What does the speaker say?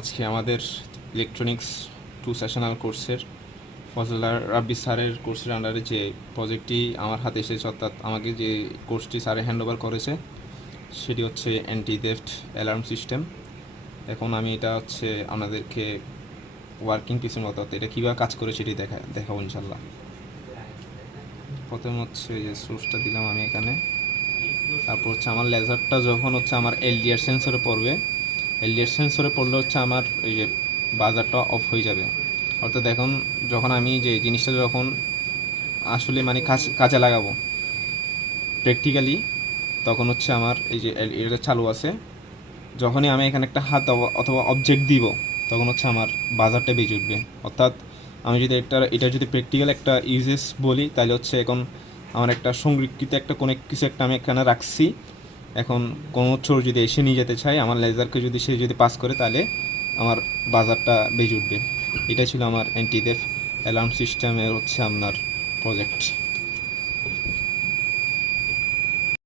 আজকে আমাদের electronics 2 sessional কোর্সের ফজল রাব্বি স্যারের কোর্সের আন্ডারে যে প্রজেক্টটি আমার হাতে এসেছে, অর্থাৎ আমাকে যে কোর্সটি স্যারে হ্যান্ড ওভার করেছে সেটি হচ্ছে অ্যান্টি থেফট অ্যালার্ম সিস্টেম। এখন আমি এটা হচ্ছে আপনাদেরকে ওয়ার্কিং পিসের মতো এটা কীভাবে কাজ করে সেটি দেখাবো ইনশাল্লাহ। প্রথমে হচ্ছে যে সোর্সটা দিলাম আমি এখানে, তারপর হচ্ছে আমার লেজারটা যখন হচ্ছে আমার এলডিআর সেন্সরে পড়বে, এলডিআর সেন্সরে পড়লে হচ্ছে আমার এই যে বাজারটা অফ হয়ে যাবে। অর্থাৎ এখন যখন আমি যে জিনিসটা যখন আসলে মানে কাজে লাগাবো প্র্যাকটিক্যালি, তখন হচ্ছে আমার এই যে এটা চালু আছে, যখনই আমি এখানে একটা হাত অথবা অবজেক্ট দিব তখন হচ্ছে আমার বাজারটা বেজে উঠবে। অর্থাৎ আমি যদি এটা যদি প্র্যাকটিক্যাল একটা ইউজেস বলি, তাহলে হচ্ছে এখন আমার একটা সংরক্ষিত একটা কোনো কিছু একটা আমি এখানে রাখছি, এখন কোনো চোর যদি এসে নিয়ে যেতে চায় আমার লেজারকে যদি সে যদি পাস করে তাহলে আমার বাজারটা বেজে উঠবে। এটা ছিল আমার অ্যান্টি থেফট অ্যালার্ম সিস্টেমের হচ্ছে আপনার প্রজেক্ট।